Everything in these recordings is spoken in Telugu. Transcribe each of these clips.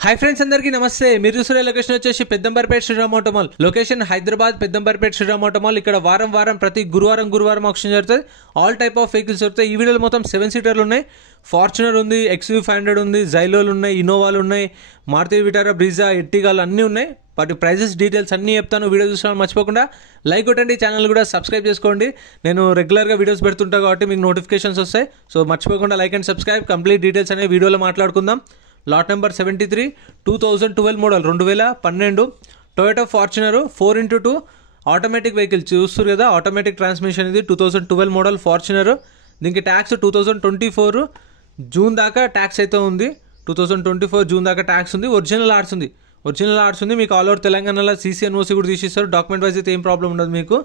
हाई फ्रेंड्स अंदर की नमस्ते మీరు చూసే లొకేషన్ వచ్చేసి Peddamberpet Shriram auto mall location Hyderabad Peddamberpet Shriram auto mall ఇక్కడ వారం ప్రతి గురువారం ఆక్షన్ జరుగుతుంది ఆల్ టైప్ ఆఫ్ వెహికల్స్ దొరుకుతాయి ఈ వీడియోలో మొత్తం 7 సీటర్లు ఉన్నాయి ఫార్చునర్ ఉంది XV500 ఉంది జైలోలు ఉన్నాయి ఇన్నోవాలు ఉన్నాయి మారుతి విటారా బ్రీజా ఎర్టిగాలు అన్నీ ఉన్నాయి వాటి ప్రైజెస్ డీటెయిల్స్ అన్నీ చెప్తాను వీడియో చూసాను మర్చిపోకుండా లైక్ కొట్టండి ఛానల్ కూడా సబ్స్క్రైబ్ చేసుకోండి నేను రెగ్యులర్గా వీడియోస్ పెడుతుంటా కాబట్టి మీకు నోటిఫికేషన్స్ వస్తాయి సో మర్చిపోకుండా like and subscribe complete details అనే వీడియోలో మాట్లాడుకుందాం lot number 73 2012 model 2012 Toyota Fortuner 4x2 automatic vehicle చూస్తారు కదా ఆటోమేటిక్ ట్రాన్స్మిషన్ ఇది 2012 మోడల్ ఫార్చునర్ దీనికి ట్యాక్స్ 2024 జూన్ దాకా ట్యాక్స్ అయితే ఉంది 2024 జూన్ దాకా ట్యాక్స్ ఉంది ఒరిజినల్ ఆర్ట్స్ ఉంది మీకు ఆల్ ఓవర్ తెలంగాణలో సీసీ ఎన్ఓసీ కూడా తీసిస్తారు డాక్యుమెంట్ వైజ్ అయితే ఏం ప్రాబ్లం ఉండదు మీకు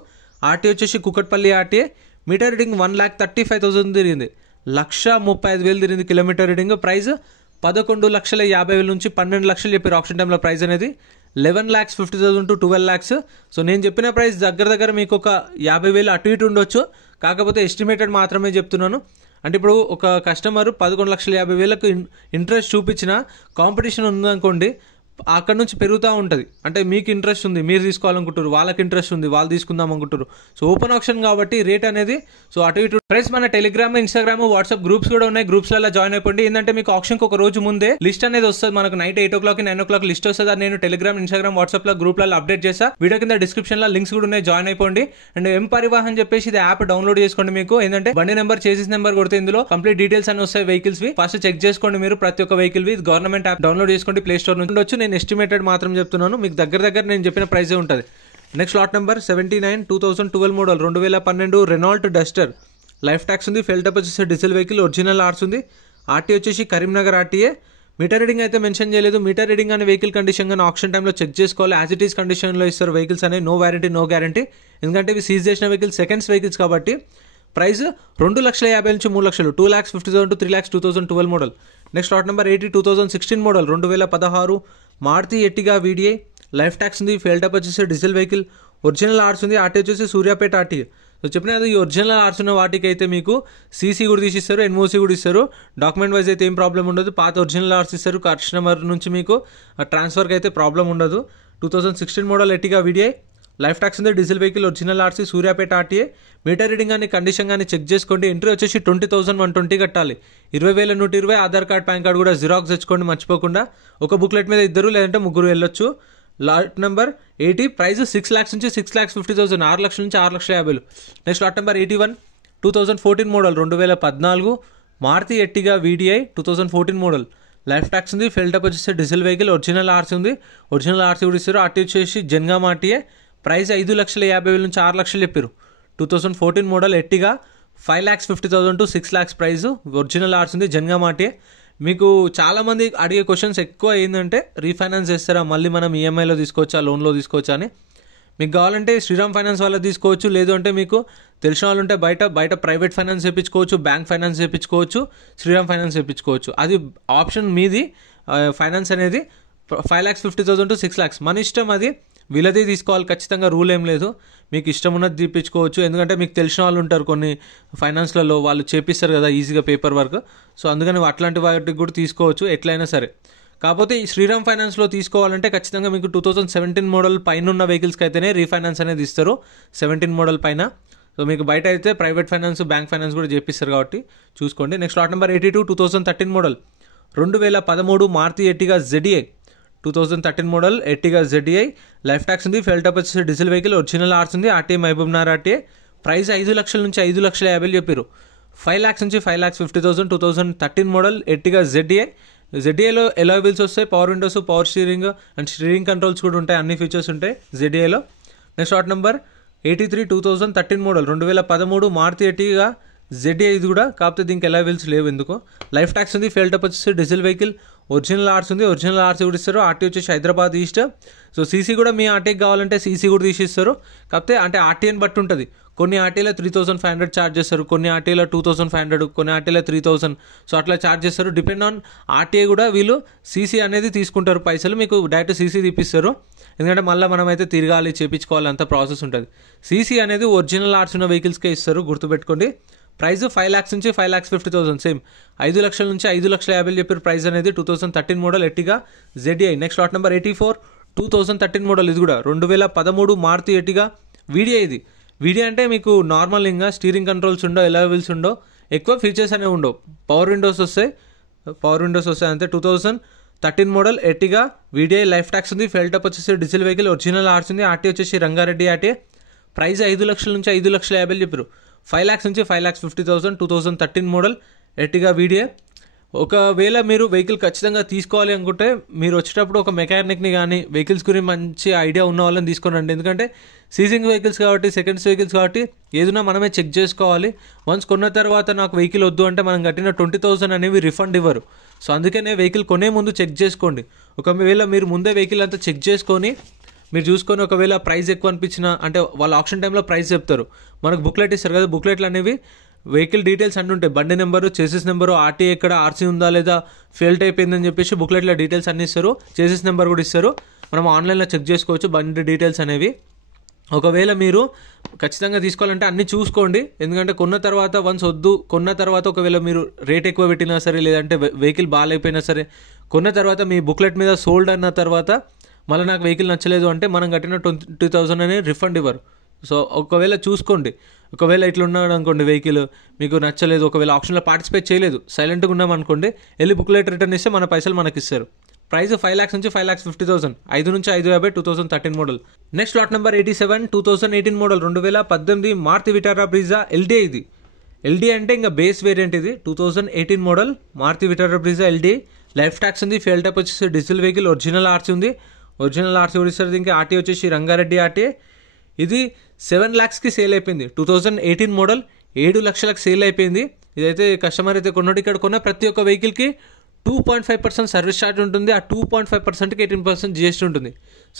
ఆర్టీ వచ్చేసి కుకట్పల్లి ఆర్టీఏ మీటర్ రీడింగ్ 1,35,000 తిరిగింది 1,35,000 తిరిగింది కిలోమీటర్ రీడింగ్ ప్రైస్ 11,50,000 నుంచి 12 లక్షలు చెప్పారు ఆప్షన్ టైంలో ప్రైస్ అనేది 11,50,000 to 12 lakhs సో నేను చెప్పిన ప్రైస్ దగ్గర మీకు ఒక 50,000 అటు ఇటు ఉండొచ్చు కాకపోతే ఎస్టిమేటెడ్ మాత్రమే చెప్తున్నాను అంటే ఇప్పుడు ఒక కస్టమర్ 11,50,000కు ఇంట్రెస్ట్ చూపించిన కాంపిటీషన్ ఉందనుకోండి అక్కడ నుంచి పెరుగుతూ ఉంటుంది అంటే మీకు ఇంట్రెస్ట్ ఉంది మీరు తీసుకోవాలనుకుంటారు వాళ్ళకి ఇంట్రెస్ట్ ఉంది వాళ్ళు తీసుకుందాం అనుకుంటారు సో ఓపెన్ ఆప్షన్ కాబట్టి రేట్ అనేది సో అటు ఇటు ఫ్రెండ్స్ మన టెలిగ్రామ్ ఇన్స్టాగ్రామ్ వాట్సాప్ గ్రూప్స్ కూడా ఉన్నాయి గ్రూప్స్లలో జాయిన్ అయిపోండి ఏంటంటే మీకు ఆప్షన్కి ఒక రోజు ముందే లిస్ట్ అనేది వస్తుంది మనకు నైట్ 8 o'clock 9 o'clock లిస్ట్ వస్తుంది అది నేను టెలిగ్రామ్ ఇన్స్టాగ్రామ్ వాట్సాప్ లో గ్రూప్లలో అప్డేట్ చేస్తా వీడియో కింద డిస్క్రిప్షన్ లో లింక్స్ కూడా ఉన్నాయి జాయిన్ అయిపోండి అండ్ ఎం పరివాహన్ చెప్పేసి ఇది యాప్ డౌన్లోడ్ చేసుకోండి మీకు ఏంటంటే బండి నెంబర్ చేసిస్ నెంబర్ కొడితే ఇందులో కంప్లీట్ డీటెయిల్స్ అని వస్తాయి వెహికల్స్ ఫస్ట్ చెక్ చేసుకోండి మీరు ప్రతి ఒక్క వెహికల్ గవర్నమెంట్ యాప్ డౌన్లోడ్ చేసుకోండి ప్లే స్టోర్ నుంచి వచ్చి నేను ఎస్టిమేటెడ్ మాత్రం చెప్తున్నాను మీకు దగ్గర నేను చెప్పిన ప్రైస్ ఉంటుంది next lot number 79 2012 model 2012 Renault Duster life tax ఉంది ఫెల్ టప్ వచ్చేసి డీజిల్ వెహికల్ ఒరిజినల్ ఆర్ట్స్ ఉంది ఆర్టీ వచ్చేసి కరీంనగర్ ఆర్టీఏ మీటర్ రీడింగ్ అయితే మెన్షన్ చేయలేదు మీటర్ రీడింగ్ అనే వెహికల్ కండిషన్ కానీ ఆప్షన్ టైంలో చెక్ చేసుకోవాలి యాజ్ ఇట్ ఈస్ కండిషన్లో ఇస్తారు వెహికల్స్ అనేవి నో వారంటీ నో గ్యారంటీ ఎందుకంటే ఇవి సీజ్ చేసిన వెహికల్స్ సెకండ్స్ వెహికల్స్ కాబట్టి ప్రైస్ 2,50,000 నుంచి 3 లక్షలు 2,50,000 to 3,02,000 12 model next lot number 80 2016 model 2016 Maruti Ertiga VDI life tax ఉంది ఫెల్ టప్ వచ్చేసి డీజిల్ వెహికల్ ఒరిజినల్ ఆర్ట్స్ ఉంది ఆర్టీ వచ్చేసి సూర్యాపేట ఆర్టీ సో చెప్పిన ఈ ఒరిజినల్ ఆర్ట్స్ ఉన్న వాటికి అయితే మీకు సీసీ కూడా తీసిస్తారు ఎన్ఓసీ కూడా ఇస్తారు డాక్యుమెంట్ వైజ్ అయితే ఏం ప్రాబ్లం ఉండదు పాత ఒరిజినల్ ఆర్ట్స్ ఇస్తారు కస్టమర్ నుంచి మీకు ట్రాన్స్ఫర్కి అయితే ప్రాబ్లం ఉండదు 2016 model Ertiga VDI life tax ఉంది diesel vehicle original RC Suryapet RTA meter reading కానీ కండిషన్ కానీ చెక్ చేసుకోండి ఎంట్రీ వచ్చేసి 20,120 కట్టాలి 20,120 ఆధార్ కార్డ్ పాన్ కార్డ్ కూడా జిరాక్స్ తెచ్చుకోండి మర్చిపోకుండా ఒక బుక్లెట్ మీద 2 లేదంటే 3 వెళ్ళొచ్చు లాట్ నెంబర్ 80 ప్రైస్ 6 lakhs నుంచి 6,50,000 6 లక్షల నుంచి 6,50,000 next lot number 81 2014 model 2014 Maruti Ertiga VDI 2014 model life tax ఉంది ఫెల్ టప్ వచ్చేసి డీజిల్ వెహికల్ ఒరిజినల్ ఆర్సీ ఉంది ఒరిజినల్ ఆర్సీ కూడా ఇస్తారు ఆర్టీ వచ్చేసి జన్గామ్ ఆర్టీఏ ప్రైస్ 5,50,000 నుంచి 6 లక్షలు చెప్పారు 2014 model Ertiga 5,50,000 to 6 lakhs price original ఆర్ట్స్ ఉంది జన్గామ్ ఆర్టీఏ మీకు చాలామంది అడిగే క్వశ్చన్స్ ఎక్కువ ఏంటంటే రీఫైనాన్స్ చేస్తారా మళ్ళీ మనం ఈఎంఐలో తీసుకోవచ్చా లోన్లో తీసుకోవచ్చా అని మీకు కావాలంటే శ్రీరామ్ ఫైనాన్స్ వాళ్ళకి తీసుకోవచ్చు లేదు అంటే మీకు తెలిసిన వాళ్ళు ఉంటే బయట ప్రైవేట్ ఫైనాన్స్ చేయించుకోవచ్చు బ్యాంక్ ఫైనాన్స్ చేయించుకోవచ్చు శ్రీరామ్ ఫైనాన్స్ చేయించుకోవచ్చు అది ఆప్షన్ మీది ఫైనాన్స్ అనేది 5,50,000 to 6 lakhs మన ఇష్టం అది వీళ్ళదే తీసుకోవాలి ఖచ్చితంగా రూల్ ఏం లేదు మీకు ఇష్టం ఉన్నది తీపించుకోవచ్చు ఎందుకంటే మీకు తెలిసిన వాళ్ళు ఉంటారు కొన్ని ఫైనాన్స్లలో వాళ్ళు చేపిస్తారు కదా ఈజీగా పేపర్ వర్క్ సో అందుకని అట్లాంటి వాటికి కూడా తీసుకోవచ్చు ఎట్లయినా సరే కాకపోతే ఈ శ్రీరామ్ ఫైనాన్స్లో తీసుకోవాలంటే ఖచ్చితంగా మీకు 2017 మోడల్ పైన ఉన్న వెహికల్స్కి అయితేనే రీఫైనాన్స్ అనేది ఇస్తారు 17 మోడల్ పైన సో మీకు బయట అయితే ప్రైవేట్ ఫైనాన్స్ బ్యాంక్ ఫైనాన్స్ కూడా చేపిస్తారు కాబట్టి చూసుకోండి next lot number 82 2013 model 2013 Maruti Ertiga ZDI 2013 model Ertiga ZDI life tax ఉంది ఫెల్ టప్ వచ్చేసి డీజిల్ వెహికల్ ఒరిజినల్ ఆర్ట్స్ ఉంది ఆర్టీఏ మహబూబ్నగర్ ఆర్టీఏ ప్రైస్ 5 లక్షల నుంచి 5,50,000 చెప్పారు 5 lakhs నుంచి 5,50,000 2013 మోడల్ ఎర్టిగా ZDIలో ఎలాయ్ వీల్స్ వస్తాయి power windows power steering and steering controls కూడా ఉంటాయి అన్ని ఫీచర్స్ ఉంటాయి ZDIలో next lot number 83 2013 model 2013 Maruti Ertiga ZDI ఇది కూడా కాకపోతే దీనికి ఎలాయ్ వీల్స్ లేవు ఎందుకో లైఫ్ ట్యాక్స్ ఉంది ఫెల్ టప్ వచ్చేసి డీజిల్ వెహికల్ ఒరిజినల్ ఆర్ట్స్ ఉంది ఒరిజినల్ ఆర్ట్స్ కూడా ఇస్తారు ఆర్టీ వచ్చేసి హైదరాబాద్ ఈస్ట్ సో సీసీ కూడా మీ ఆర్టీకి కావాలంటే సీసీ కూడా తీసిస్తారు కాకపోతే అంటే ఆర్టీని బట్టి ఉంటుంది కొన్ని ఆర్టీలో 3,500 ఛార్జ్ చేస్తారు కొన్ని ఆర్టీలో 2,500 కొన్ని ఆర్టీలో 3,000 సో అట్లా ఛార్జ్ చేస్తారు డిపెండ్ ఆన్ ఆర్టీఐ కూడా వీళ్ళు సీసీ అనేది తీసుకుంటారు పైసలు మీకు డైరెక్ట్ సీసీ తీపిస్తారు ఎందుకంటే మళ్ళీ మనమైతే తిరగాలి చేయించుకోవాలి అంత ప్రాసెస్ ఉంటుంది సీసీ అనేది ఒరిజినల్ ఆర్ట్స్ ఉన్న వెహికల్స్కే ఇస్తారు గుర్తుపెట్టుకోండి ప్రైస్ 5 lakhs నుంచి 5,50,000 సేమ్ 5 లక్షల నుంచి 5,50,000 చెప్పారు ప్రైస్ అనేది. 2013 model Ertiga ZDI. Next lot number 84 2013 model, ఇది కూడా 2013 మారుతి ఎర్టిగా VDI. ఇది VDI అంటే మీకు నార్మల్ ఇంకా స్టీరింగ్ కంట్రోల్స్ ఉండవు, ఎలా వీల్స్ ఉండవు, ఎక్కువ ఫీచర్స్ అనేవి ఉండవు. పవర్ విండోస్ వస్తాయి అంతే. 2013 model Ertiga VDI. Life tax ఉంది. ఫెల్ టప్ వచ్చేసి డీజిల్ వెహికల్, ఒరిజినల్ ఆర్స్ ఉంది. ఆర్టీ వచ్చేసి రంగారెడ్డి ఆర్టీ. ప్రైస్ 5 లక్షల నుంచి 5,50,000 చెప్పారు. 5 lakhs నుంచి 5,50,000 2013 మోడల్ ఎర్టిగా VDI. ఒకవేళ మీరు వెహికల్ ఖచ్చితంగా తీసుకోవాలి అనుకుంటే మీరు వచ్చేటప్పుడు ఒక మెకానిక్ని కానీ వెహికల్స్ గురించి మంచి ఐడియా ఉన్న వాళ్ళని తీసుకోనండి. ఎందుకంటే సీజింగ్ వెహికల్స్ కాబట్టి, సెకండ్స్ వెహికల్స్ కాబట్టి ఏదైనా మనమే చెక్ చేసుకోవాలి. వన్స్ కొన్న తర్వాత నాకు వెహికల్ వద్దు అంటే మనం కట్టిన 20,000 అనేవి రిఫండ్ ఇవ్వరు. సో అందుకనే వెహికల్ కొనే ముందు చెక్ చేసుకోండి. ఒకవేళ మీరు ముందే వెహికల్ అంతా చెక్ చేసుకొని మీరు చూసుకొని ఒకవేళ ప్రైస్ ఎక్కువ అనిపించినా, అంటే వాళ్ళ ఆప్షన్ టైంలో ప్రైస్ చెప్తారు, మనకు బుక్లెట్ ఇస్తారు కదా, బుక్లెట్లు అనేవి వెహికల్ డీటెయిల్స్ అన్నీ ఉంటాయి. బండి నెంబరు, చేసెస్ నెంబరు, ఆర్టీ ఎక్కడ, ఆర్సీ ఉందా లేదా, ఫెయిల్ట్ అయిపోయిందని చెప్పేసి బుక్లెట్లో డీటెయిల్స్ అన్నీ ఇస్తారు. చేసెస్ నెంబర్ కూడా ఇస్తారు. మనం ఆన్లైన్లో చెక్ చేసుకోవచ్చు బండి డీటెయిల్స్ అనేవి. ఒకవేళ మీరు ఖచ్చితంగా తీసుకోవాలంటే అన్నీ చూసుకోండి. ఎందుకంటే కొన్న తర్వాత ఒకవేళ మీరు రేట్ ఎక్కువ పెట్టినా సరే, లేదంటే వెహికల్ బాగాలేకపోయినా సరే, కొన్న తర్వాత మీ బుక్లెట్ మీద సోల్డ్ అన్న తర్వాత మళ్ళీ నాకు వెహికల్ నచ్చలేదు అంటే మనం కట్టిన 20,000 అనేది రిఫండ్ ఇవ్వరు. సో ఒకవేళ చూసుకోండి. ఒకవేళ ఇట్లా ఉన్నాడు అనుకోండి, వెహికల్ మీకు నచ్చలేదు, ఒకవేళ ఆప్షన్లో పార్టిసిపేట్ చేయలేదు, సైలెంట్గా ఉన్నాం అనుకోండి, వెళ్ళి బుక్లెట్ రిటర్న్ ఇస్తే మన పైసలు మనకి ఇస్తారు. ప్రైస్ 5 lakhs నుంచి 5,50,000, 5 నుంచి 5,50,000 2013 model. Next lot number 87 2018 model, 2018 Maruti Vitara Brezza LDI. ఇది LDI అంటే ఇంకా బేస్ వేరియంట్. ఇది 2018 model Maruti Vitara Brezza LDI. Life tax ఉంది. ఫెయిల్ టైప్ వచ్చేసి డీజిల్ వెహికల్, ఒరిజినల్ ఆర్సీ ఉంది. ఒరిజినల్ ఆర్సీ కూడా ఇస్తారు. దీనికి ఆర్టీ వచ్చేసి రంగారెడ్డి ఆర్టీ. ఇది 7 lakhsకి సేల్ అయిపోయింది. 2018 మోడల్ 7 లక్షలకు సేల్ అయిపోయింది. ఇదైతే కస్టమర్ అయితే కొన్నాడు. ఇక్కడ కొన్న ప్రతి ఒక్క వెహికల్కి 2.5% సర్వీస్ ఛార్జ్ ఉంటుంది. ఆ 2.5%కి 18% GST ఉంటుంది.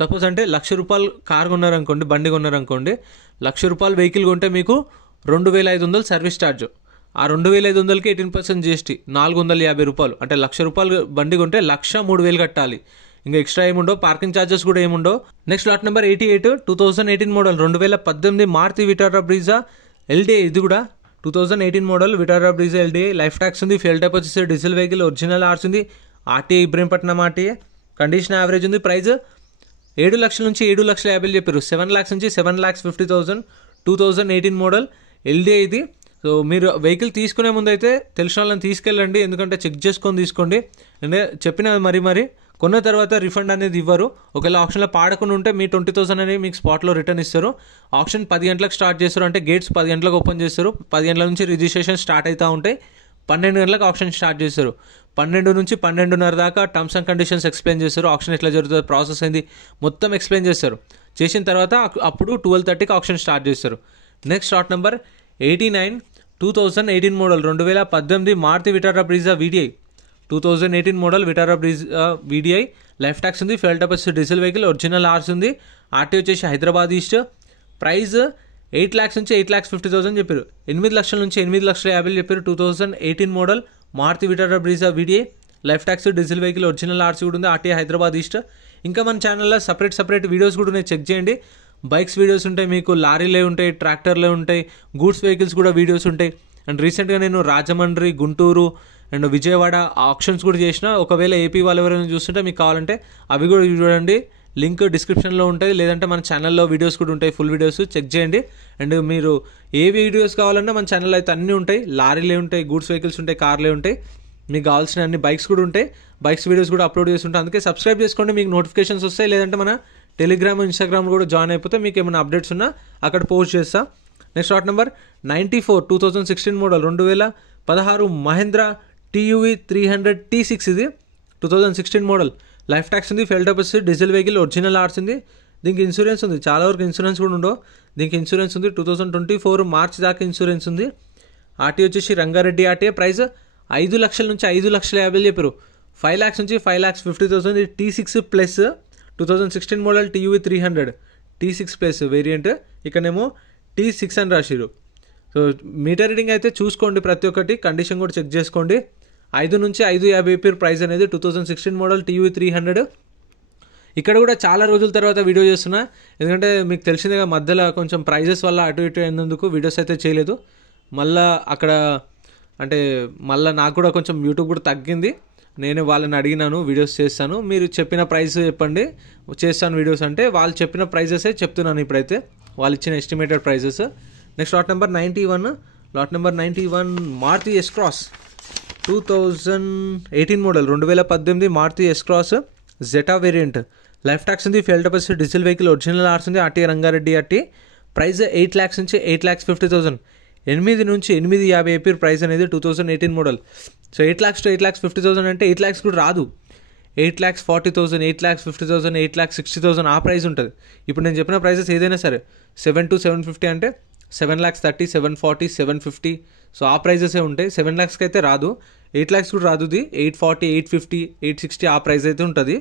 సపోజ్ అంటే ₹1,00,000 కార్ కొన్నారనుకోండి, బండి కొన్నారనుకోండి, ₹1,00,000 వెహికల్ కొంటే మీకు 2,500 సర్వీస్ ఛార్జ్. ఆ 2,500కి 18% GST, ₹450. అంటే ₹1,00,000 బండి కొంటే 1,03,000 కట్టాలి. ఇంకా ఎక్స్ట్రా ఏముండవు, పార్కింగ్ ఛార్జెస్ కూడా ఏముండవు. Next lot number 88 2018 model, 2018 Maruti Vitara Brezza LDI. ఇది కూడా 2018 model Vitara Brezza LDI. Life tax ఉంది. ఫెయిల్ టైప్ వచ్చేసి డీజిల్ వెహికల్, ఒరిజినల్ ఆర్స్ ఉంది. RTA Ibrahimpatnam RTA. Condition average ఉంది. ప్రైస్ 7 లక్షల నుంచి 7,50,000 చెప్పారు. 7 lakhs నుంచి 7,50,000 2018 మోడల్ LDI. ఇది సో మీరు వెహికల్ తీసుకునే ముందు అయితే తెలిసిన వాళ్ళని తీసుకెళ్ళండి. ఎందుకంటే చెక్ చేసుకొని తీసుకోండి. అంటే చెప్పిన మరి కొన్న తర్వాత రిఫండ్ అనేది ఇవ్వరు. ఒకవేళ ఆప్షన్లో పాడకుండా ఉంటే మీ 20,000 అనేది మీకు స్పాట్లో రిటర్న్ ఇస్తారు. ఆప్షన్ 10 గంటలకు స్టార్ట్ చేస్తారు. అంటే గేట్స్ 10 గంటలకు ఓపెన్ చేస్తారు. 10 గంటల నుంచి రిజిస్ట్రేషన్ స్టార్ట్ అవుతూ ఉంటాయి. 12 గంటలకు ఆప్షన్ స్టార్ట్ చేస్తారు. 12 నుంచి 12:30 దాకా టర్మ్స్ అండ్ కండిషన్స్ ఎక్స్ప్లెయిన్ చేస్తారు. ఆప్షన్ ఎట్లా జరుగుతుంది, ప్రాసెస్ అయింది మొత్తం ఎక్స్ప్లెయిన్ చేస్తారు. చేసిన తర్వాత అప్పుడు 12:30కి ఆప్షన్ స్టార్ట్ చేస్తారు. Next lot number 89 2018 model, 2018 Maruti Vitara Brezza VDI. 2018 model Vitara Brezza VDI. Life tax ఉంది. ఫెయిల్ టైప్ వచ్చేసి డీజిల్ వెహికల్, ఒరిజినల్ ఆర్స్ ఉంది. ఆర్టీ వచ్చేసి హైదరాబాద్ ఈస్ట్. ప్రైస్ 8 lakhs నుంచి 8,50,000 చెప్పారు. 8 లక్షల నుంచి 8,50,000 చెప్పారు. 2018 model Maruti Vitara Brezza VDI. Life tax, diesel vehicle, original RC కూడా ఉంది. RTA Hyderabad east. ఇంకా మన ఛానల్లో సపరేట్ వీడియోస్ కూడా ఉన్నాయి, చెక్ చేయండి. బైక్స్ వీడియోస్ ఉంటాయి, మీకు లారీలే ఉంటాయి, ట్రాక్టర్లే ఉంటాయి, గూడ్స్ వెహికల్స్ కూడా వీడియోస్ ఉంటాయి. అండ్ రీసెంట్గా నేను రాజమండ్రి, గుంటూరు అండ్ విజయవాడ ఆప్షన్స్ కూడా చేసిన. ఒకవేళ ఏపీ వాళ్ళు ఎవరైనా చూస్తుంటే మీకు కావాలంటే అవి కూడా చూడండి. లింక్ డిస్క్రిప్షన్లో ఉంటుంది, లేదంటే మన ఛానల్లో వీడియోస్ కూడా ఉంటాయి, ఫుల్ వీడియోస్ చెక్ చేయండి. అండ్ మీరు ఏ వీడియోస్ కావాలన్నా మన ఛానల్లో అయితే అన్నీ ఉంటాయి. లారీలే ఉంటాయి, గూడ్స్ వెహికల్స్ ఉంటాయి, కార్లే ఉంటాయి, మీకు కావాల్సిన అన్ని బైక్స్ కూడా ఉంటాయి. బైక్స్ వీడియోస్ కూడా అప్లోడ్ చేస్తుంటాయి. అందుకే సబ్స్క్రైబ్ చేసుకోండి, మీకు నోటిఫికేషన్స్ వస్తాయి. లేదంటే మన టెలిగ్రామ్, ఇన్స్టాగ్రామ్ కూడా జాయిన్ అయిపోతే మీకు ఏమైనా అప్డేట్స్ ఉన్నా అక్కడ పోస్ట్ చేస్తా. Next lot number 94 2016 model, 2016 Mahindra TUV 300 T6. ఇది 2016 మోడల్. లైఫ్ ట్యాక్స్ ఉంది. ఫెయిల్ టైప్ వచ్చి డీజిల్ వెహికల్, ఒరిజినల్ ఆర్స్ ఉంది. దీనికి ఇన్సూరెన్స్ ఉంది. చాలా వరకు ఇన్సూరెన్స్ కూడా ఉండవు. దీనికి ఇన్సూరెన్స్ ఉంది. 2024 మార్చ్ దాకా ఇన్సూరెన్స్ ఉంది. ఆర్టీ వచ్చేసి రంగారెడ్డి ఆర్టీ. ప్రైస్ 5 లక్షల నుంచి 5,50,000 చెప్పారు. 5 lakhs నుంచి 5,50,000. ఇది T6 plus 2016 model TUV 300 T6 plus variant. ఇక్కడనేమో T6 అని రాసిరు. సో మీటర్ రీడింగ్ అయితే చూసుకోండి, ప్రతి ఒక్కటి కండిషన్ కూడా చెక్ చేసుకోండి. 5 నుంచి 5,50 ప్రైస్ అనేది 2016 మోడల్ TUV 300. ఇక్కడ కూడా చాలా రోజుల తర్వాత వీడియో చేస్తున్నా, ఎందుకంటే మీకు తెలిసిందే మధ్యలో కొంచెం ప్రైజెస్ వల్ల అటు ఇటు అయినందుకు వీడియోస్ అయితే చేయలేదు. మళ్ళీ అక్కడ అంటే మళ్ళీ నాకు కూడా కొంచెం యూట్యూబ్ కూడా తగ్గింది. నేను వాళ్ళని అడిగినాను, వీడియోస్ చేస్తాను, మీరు చెప్పిన ప్రైస్ చెప్పండి, చేస్తాను వీడియోస్ అంటే వాళ్ళు చెప్పిన ప్రైజెసే చెప్తున్నాను ఇప్పుడైతే, వాళ్ళు ఇచ్చిన estimated prices. Next lot number 91 Maruti S Cross 2018 model 2018 Maruti S Cross Zeta variant. Life tax ఉంది, ఫెయిల్ టెపస్, డీజిల్ వెహికల్, ఒరిజినల్ ఆర్స్ ఉంది, RT Rangareddy RT. Price 8 lakhs నుంచి 8,50,000, 8 నుంచి 8,50,000 చెప్పారు ప్రైస్ అనేది 2018 మోడల్. సో 8 lakhs to 8,50,000 అంటే 8 lakhs కూడా రాదు, 8,40,000, 8,50,000, 8,60,000 ఆ ప్రైస్ ఉంటుంది. ఇప్పుడు నేను చెప్పిన ప్రైజెస్ ఏదైనా సరే 7 to 750 అంటే 7,30,000, 740, 750, సో ఆ ప్రైజెసే ఉంటాయి. 7 lakhsకి అయితే రాదు, 8 lakhs కూడా రాదు, 840, 850, 860 ఆ ప్రైస్ అయితే ఉంటుంది.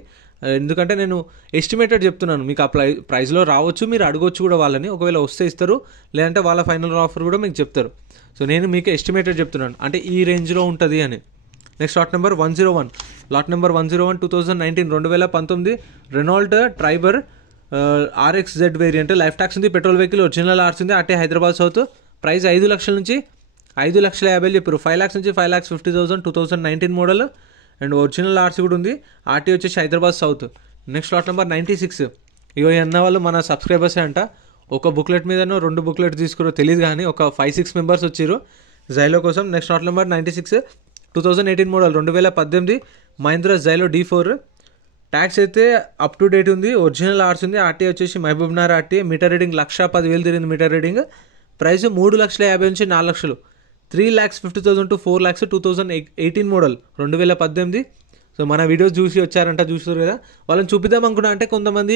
ఎందుకంటే నేను ఎస్టిమేటెడ్ చెప్తున్నాను, మీకు ఆ ప్రైస్లో రావచ్చు, మీరు అడగొచ్చు కూడా వాళ్ళని, ఒకవేళ వస్తే ఇస్తారు, లేదంటే వాళ్ళ ఫైనల్ ఆఫర్ కూడా మీకు చెప్తారు. సో నేను మీకు ఎస్టిమేటెడ్ చెప్తున్నాను, అంటే ఈ రేంజ్లో ఉంటుంది అని. Next lot number 101 2019 Renault Triber RXZ variant. Life tax ఉంది, పెట్రోల్ వెహికల్, ఒరిజినల్ ఆర్స్ ఉంది, అటే హైదరాబాద్ సౌత్. ప్రైస్ 5 లక్షల నుంచి 5,50,000 చెప్పారు, 5 lakhs నుంచి 5,50,000, 2019 మోడల్. అండ్ ఒరిజినల్ ఆర్సీ కూడా ఉంది, ఆర్టీ వచ్చేసి Hyderabad south. Next lot number 96. ఇగో అన్న వాళ్ళు మన సబ్స్క్రైబర్సే అంట, ఒక బుక్లెట్ మీదనో 2 బుక్లెట్ తీసుకురో తెలియదు కానీ ఒక 5-6 members వచ్చారు జైలో కోసం. Next lot number 96 2018 model 2018 Mahindra Xylo D4. Tax అయితే అప్ టు డేట్ ఉంది, ఒరిజినల్ ఆర్స్ ఉంది, ఆర్టీ వచ్చేసి మహబూబ్నగర్ ఆర్టీ. మీటర్ రీడింగ్ 1,10,000 తిరిగింది మీటర్ రీడింగ్. ప్రైస్ 3,50,000 నుంచి 4 లక్షలు, 3,50,000 to 4 lakhs, 2018 మోడల్ 2018. సో మన వీడియోస్ చూసి వచ్చారంట, చూస్తారు కదా, వాళ్ళని చూపిద్దాం అనుకున్నా. అంటే కొంతమంది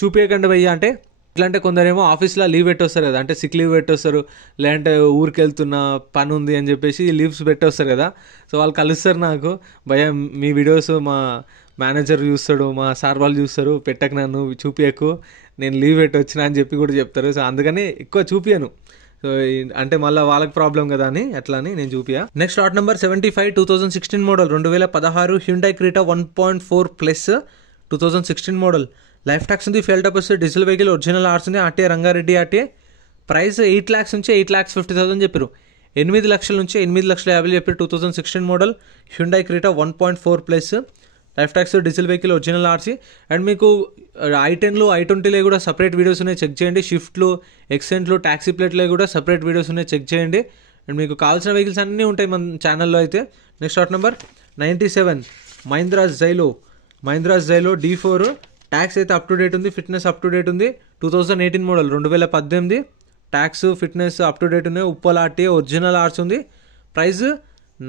చూపించకండి భయ్యా అంటే ఎట్లా అంటే, కొందరేమో ఆఫీస్లో లీవ్ పెట్టొస్తారు కదా, అంటే సిక్ లీవ్ పెట్టొస్తారు, లేదంటే ఊరికి వెళ్తున్న పని ఉంది అని చెప్పేసి లీవ్స్ పెట్టొస్తారు కదా. సో వాళ్ళు కలుస్తారు నాకు, భయ్యా మీ వీడియోస్ మా మేనేజర్ చూస్తాడు, మా సార్ వాళ్ళు చూస్తారు, పెట్టకు నన్ను చూపించకు, నేను లీవ్ పెట్టి వచ్చినా అని చెప్పి కూడా చెప్తారు. సో అందుకని ఎక్కువ చూపించను, సో అంటే మళ్ళీ వాళ్ళకి ప్రాబ్లం కదా అని అట్లా అని నేను చూపియా. Next lot number 75 2016 model 2016 Hyundai Creta 1.4+ 2016 model. Life tax ఉంది, ఫెయిల్ టెపస్, డీజిల్ వెహికల్, ఒరిజినల్ ఆర్స్ ఉంది, RT Rangareddy RT. Price 8 lakhs నుంచి 8,50,000 చెప్పారు, 8 లక్షల నుంచి 8,50,000 చెప్పారు 2016 model Hyundai Creta 1.4+. Life tax, diesel vehicle, original RC. And మీకు i10లో i20లో కూడా సపరేట్ వీడియోస్ ఉన్నాయి, చెక్ చేయండి. షిఫ్ట్లు, ఎక్సెంట్లు, ట్యాక్సీ ప్లేట్లో కూడా సపరేట్ వీడియోస్ ఉన్నాయి, చెక్ చేయండి. అండ్ మీకు కావాల్సిన వెహికల్స్ అన్నీ ఉంటాయి మన ఛానల్లో అయితే. Next lot number 97 Mahindra Xylo D4. Tax అయితే అప్ టు డేట్ ఉంది, ఫిట్నెస్ అప్ టు డేట్ ఉంది, 2018 model 2018. Tax, fitness up to date ఉన్నాయి, ఉప్పల్ ఆర్టీ, ఒరిజినల్ ఆర్స్ ఉంది. ప్రైస్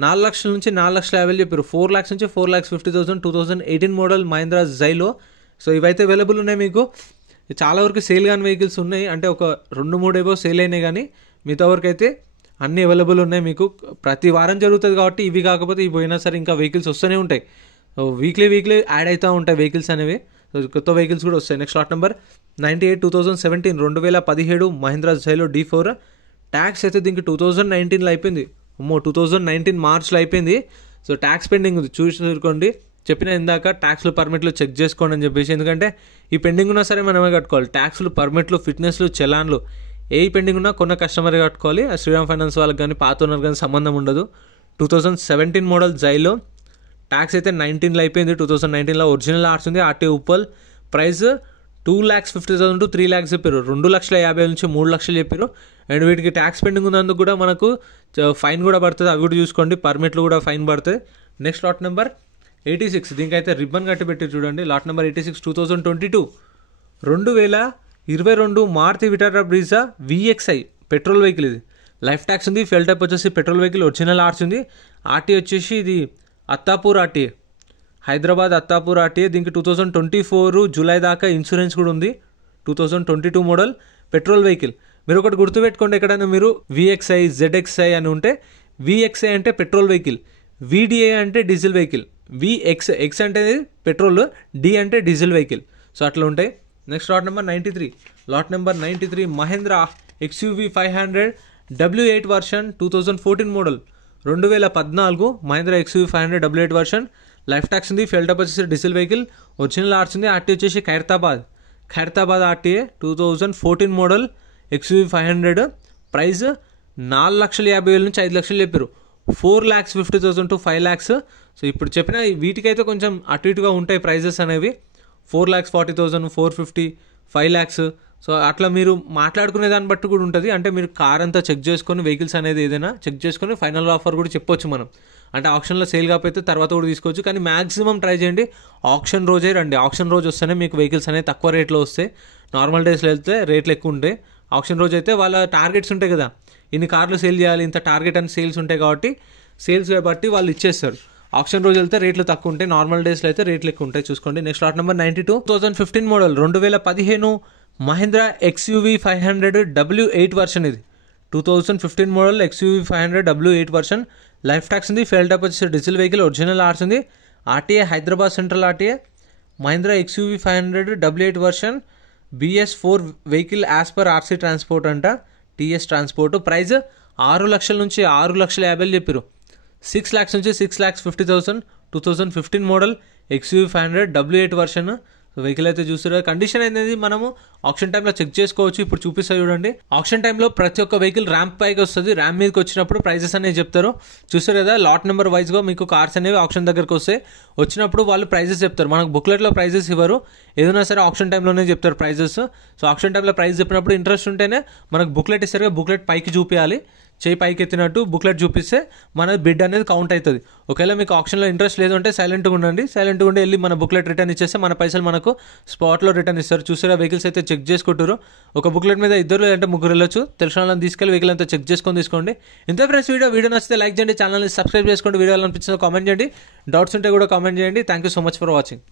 4 లక్షల నుంచి 4,50,000 చెప్పారు, 4 lakhs నుంచి 4,50,000, 2018 మోడల్ మహీంద్రా జైలో. సో ఇవైతే అవైలబుల్ ఉన్నాయి మీకు. చాలా వరకు సేల్ కాని వెహికల్స్ ఉన్నాయి, అంటే ఒక 2-3 ఏవో సేల్ అయినాయి, కానీ మిగతా వరకు అయితే అన్నీ అవైలబుల్ ఉన్నాయి మీకు. ప్రతి వారం జరుగుతుంది కాబట్టి ఇవి కాకపోతే ఇవి పోయినా సరే ఇంకా వెహికల్స్ వస్తూనే ఉంటాయి. వీక్లీ యాడ్ అవుతూ ఉంటాయి వెహికల్స్ అనేవి, కొత్త వెహికల్స్ కూడా వస్తాయి. Next lot number 98 2017 2017 Mahindra Xylo D4. Tax అయితే దీనికి 2019లో అయిపోయింది, 2019 మార్చ్లో అయిపోయింది. సో ట్యాక్స్ పెండింగ్ ఉంది, చూసుకోండి. చెప్పిన ఇందాక ట్యాక్స్లు, పర్మిట్లు చెక్ చేసుకోండి అని చెప్పేసి, ఎందుకంటే ఈ పెండింగ్ ఉన్నా సరే మనమే కట్టుకోవాలి. ట్యాక్స్లు, పర్మిట్లు, ఫిట్నెస్లు, చలాన్లు ఏ పెండింగ్ ఉన్నా కొన్న కస్టమరే కట్టుకోవాలి. శ్రీరామ్ ఫైనాన్స్ వాళ్ళకి కానీ పాత ఓనర్ కానీ సంబంధం ఉండదు. 2017 మోడల్ జైలో ట్యాక్స్ అయితే 19లో అయిపోయింది, 2019లో ఒరిజినల్ ఆర్స్ ఉంది, ఆర్టీ ఉప్పల్. ప్రైస్ 2,50,000 to 3 lakhs చెప్పారు, 2,50,000 నుంచి 3 లక్షలు చెప్పారు. అండ్ వీటికి ట్యాక్స్ పెండింగ్ ఉన్నందుకు కూడా మనకు ఫైన్ కూడా పడుతుంది, అవి కూడా చూసుకోండి. పర్మిట్లు కూడా ఫైన్ పడుతుంది. నెక్స్ట్ లాట్ నెంబర్ 86, దీనికైతే రిబ్బన్ కట్టి పెట్టి చూడండి. Lot number 86 2022 Maruti Vitara Brezza VXI petrol vehicle. ఇది లైఫ్ ట్యాక్స్ ఉంది, ఫెయిల్ టైప్ వచ్చేసి పెట్రోల్ వెహికల్, ఒరిజినల్ ఆర్స్ ఉంది, ఆర్టీ వచ్చేసి ఇది అత్తాపూర్ ఆర్టీ, హైదరాబాద్ అత్తాపూర్ ఆర్టీ. దీనికి 2024 జూలై దాకా ఇన్సూరెన్స్ కూడా ఉంది. 2022 మోడల్ పెట్రోల్ వెహికల్. మీరు ఒకటి గుర్తుపెట్టుకోండి, ఎక్కడైనా మీరు VXI, ZXI అని ఉంటే VXI అంటే పెట్రోల్ వెహికల్, VDI అంటే డీజిల్ వెహికల్, X అంటే పెట్రోల్, D అంటే డీజిల్ వెహికల్. సో అట్లా ఉంటాయి. Next lot number 93 Mahindra XUV 500 W8 version 2014 model 2014 Mahindra XUV 500 W8 version. Life tax ఉంది, ఫెయిల్ టైప్ వచ్చేసి డీజిల్ వెహికల్, ఒరిజినల్ ఆర్స్ ఉంది, ఆర్టీ వచ్చేసి Khairatabad RTA 2014 model XUV 500. Price 4,50,000 నుంచి 5 లక్షలు చెప్పారు. 4,50,000 to 5 lakhs. సో ఇప్పుడు చెప్పిన వీటికైతే కొంచెం అటు ఇటుగా ఉంటాయి ప్రైజెస్ అనేవి. 4,40,000, 450, 5 lakhs. సో అట్లా మీరు మాట్లాడుకునే దాన్ని బట్టి కూడా ఉంటుంది. అంటే మీరు కార్ అంతా చెక్ చేసుకొని వెహికల్స్ అనేది ఏదైనా చెక్ చేసుకొని ఫైనల్ ఆఫర్ కూడా చెప్పొచ్చు మనం. అంటే ఆప్షన్లో సేల్ కాకపోతే తర్వాత కూడా తీసుకోవచ్చు. కానీ మ్యాక్సిమం ట్రై చేయండి ఆప్షన్ రోజే రండి. ఆప్షన్ రోజు వస్తేనే మీకు వెహికల్స్ అనేవి తక్కువ రేట్లో వస్తాయి. నార్మల్ డేస్లో వెళ్తే రేట్లు ఎక్కువ ఉంటాయి. ఆప్షన్ రోజు అయితే వాళ్ళ టార్గెట్స్ ఉంటాయి కదా, ఇన్ని కార్లు సేల్ చేయాలి, ఇంత టార్గెట్ అని సేల్స్ ఉంటాయి కాబట్టి సేల్స్ బట్టి వాళ్ళు ఇచ్చేస్తారు. ఆప్షన్ రోజు వెళ్తే రేట్లు తక్కువ ఉంటాయి, నార్మల్ డేస్లో అయితే రేట్లు ఎక్కువ ఉంటాయి. చూసుకోండి. Next lot number 92, 2015 model, 2015 Mahindra XUV 500 W8 version. ఇది 2015 model XUV 500 W8 version. Life tax ఉంది. ఫెయిల్ టైప్ వచ్చేసి డీజిల్ వెహికల్, ఒరిజినల్ ఆర్స్ ఉంది. RTA Hyderabad central RTA. Mahindra XUV 500 W8 version, BS4 vehicle as per RC transport అంట, TS ట్రాన్స్పోర్ట్. ప్రైస్ 6 లక్షల నుంచి 6,50,000 చెప్పారు. 6 lakhs నుంచి 6,50,000. 2015 model XUV 500 W8 version. Vehicle అయితే చూస్తారు. కండిషన్ అనేది మనము ఆప్షన్ టైంలో చెక్ చేసుకోవచ్చు. ఇప్పుడు చూపిస్తా చూడండి. ఆప్షన్ టైంలో ప్రతి ఒక్క వెహికల్ ర్యాంప్ పైకి వస్తుంది. ర్యాంప్ మీదకి వచ్చినప్పుడు ప్రైజెస్ అనేవి చెప్తారు. చూస్తారు కదా, లాట్ నెంబర్ వైజ్గా మీకు కార్స్ అనేవి ఆప్షన్ దగ్గరకు వస్తాయి. వచ్చినప్పుడు వాళ్ళు ప్రైజెస్ చెప్తారు. మనకు బుక్లెట్లో ప్రైజెస్ ఇవ్వరు, ఏదైనా సరే ఆప్షన్ టైంలోనే చెప్తారు ప్రైజెస్. సో ఆప్షన్ టైంలో ప్రైస్ చెప్పినప్పుడు ఇంట్రెస్ట్ ఉంటేనే మనకు బుక్లెట్ ఇస్తారు. బుక్లెట్ పైకి చూపించాలి, చేయి పైకి ఎత్తినట్టు బుక్లెట్ చూపిస్తే మన బిడ్ అనేది కౌంట్ అవుతుంది. ఒకవేళ మీకు ఆప్షన్లో ఇంట్రెస్ట్ లేదు అంటే సైలెంట్గా ఉండండి. సైలెంట్గా ఉండి వెళ్ళి మన బుక్లెట్ రిటర్న్ ఇచ్చేస్తే మన పైసలు మనకు స్పాట్లో రిటర్న్ ఇస్తారు. చూసారా, వెహికల్స్ అయితే చెక్ చేసుకుంటారు. ఒక బుక్లెట్ మీద 2 లేదంటే 3 వెళ్ళొచ్చు. తెలిసిన వాళ్ళని తీసుకెళ్ళి వెహికల్ అంతా చెక్ చేసుకొని తీసుకోండి. ఇంత ఫ్రెండ్స్, వీడియో నచ్చితే లైక్ చేయండి, ఛానల్ని సబ్స్క్రైబ్ చేసుకోండి. వీడియో అనిపించిందో కామెంట్ చేయండి, డౌట్స్ ఉంటే కూడా కామెంట్ చేయండి. Thank you so much for watching.